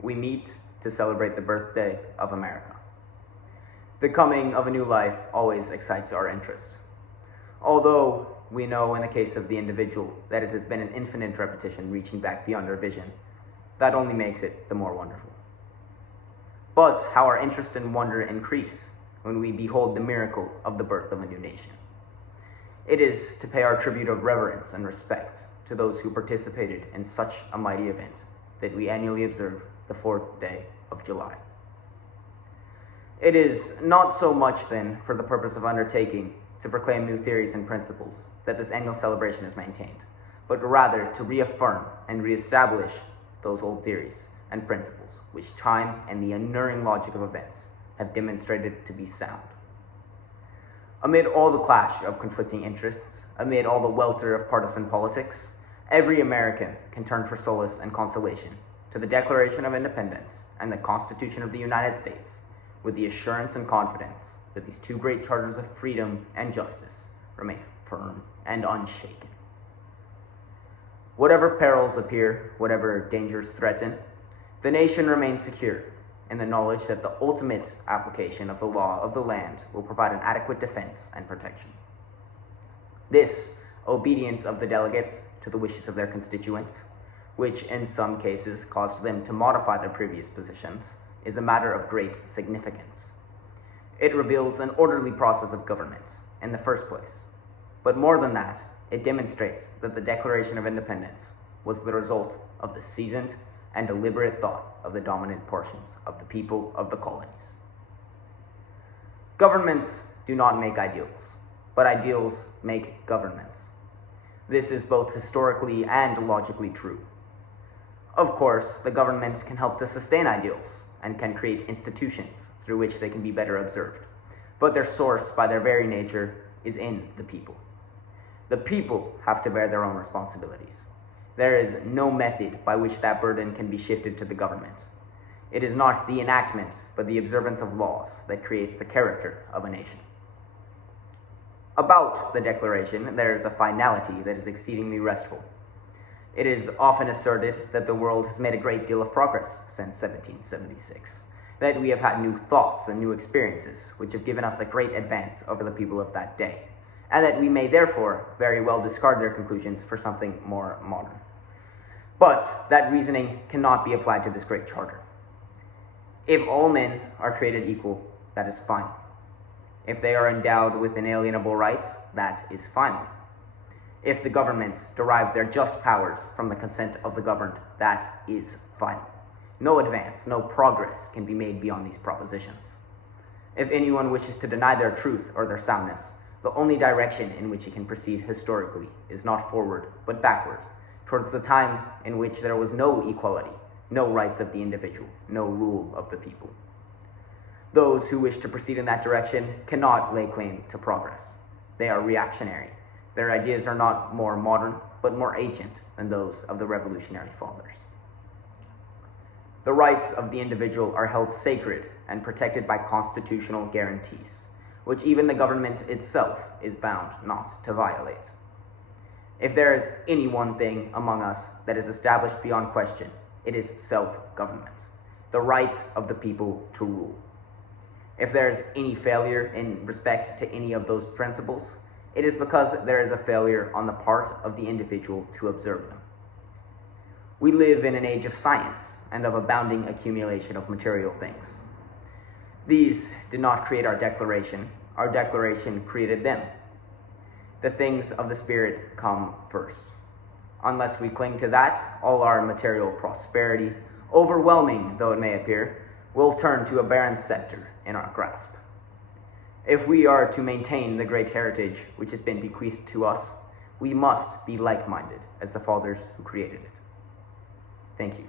we meet to celebrate the birthday of America. The coming of a new life always excites our interest. Although we know in the case of the individual that it has been an infinite repetition reaching back beyond our vision, that only makes it the more wonderful. But how our interest and wonder increase when we behold the miracle of the birth of a new nation. It is to pay our tribute of reverence and respect to those who participated in such a mighty event that we annually observe the 4th day of July. It is not so much then for the purpose of undertaking to proclaim new theories and principles that this annual celebration is maintained, but rather to reaffirm and reestablish those old theories and principles which time and the unerring logic of events have demonstrated to be sound. Amid all the clash of conflicting interests, amid all the welter of partisan politics, every American can turn for solace and consolation to the Declaration of Independence and the Constitution of the United States, with the assurance and confidence that these two great charters of freedom and justice remain firm and unshaken. Whatever perils appear, whatever dangers threaten, the nation remains secure in the knowledge that the ultimate application of the law of the land will provide an adequate defense and protection. This obedience of the delegates to the wishes of their constituents, which in some cases caused them to modify their previous positions, is a matter of great significance. It reveals an orderly process of government in the first place, but more than that, it demonstrates that the Declaration of Independence was the result of the seasoned and deliberate thought of the dominant portions of the people of the colonies. Governments do not make ideals, but ideals make governments. This is both historically and logically true. Of course, the governments can help to sustain ideals and can create institutions through which they can be better observed, but their source, by their very nature, is in the people. The people have to bear their own responsibilities. There is no method by which that burden can be shifted to the government. It is not the enactment, but the observance of laws that creates the character of a nation. About the Declaration, there is a finality that is exceedingly restful. It is often asserted that the world has made a great deal of progress since 1776, that we have had new thoughts and new experiences which have given us a great advance over the people of that day, and that we may therefore very well discard their conclusions for something more modern. But that reasoning cannot be applied to this great charter. If all men are created equal, that is fine. If they are endowed with inalienable rights, that is fine. If the governments derive their just powers from the consent of the governed, that is fine. No advance, no progress can be made beyond these propositions. If anyone wishes to deny their truth or their soundness, the only direction in which it can proceed historically is not forward, but backward, towards the time in which there was no equality, no rights of the individual, no rule of the people. Those who wish to proceed in that direction cannot lay claim to progress. They are reactionary. Their ideas are not more modern, but more ancient than those of the revolutionary fathers. The rights of the individual are held sacred and protected by constitutional guarantees, which even the government itself is bound not to violate. If there is any one thing among us that is established beyond question, it is self-government, the right of the people to rule. If there is any failure in respect to any of those principles, it is because there is a failure on the part of the individual to observe them. We live in an age of science and of abounding accumulation of material things. These did not create our declaration created them. The things of the spirit come first. Unless we cling to that, all our material prosperity, overwhelming though it may appear, will turn to a barren scepter in our grasp. If we are to maintain the great heritage which has been bequeathed to us, we must be like-minded as the fathers who created it. Thank you.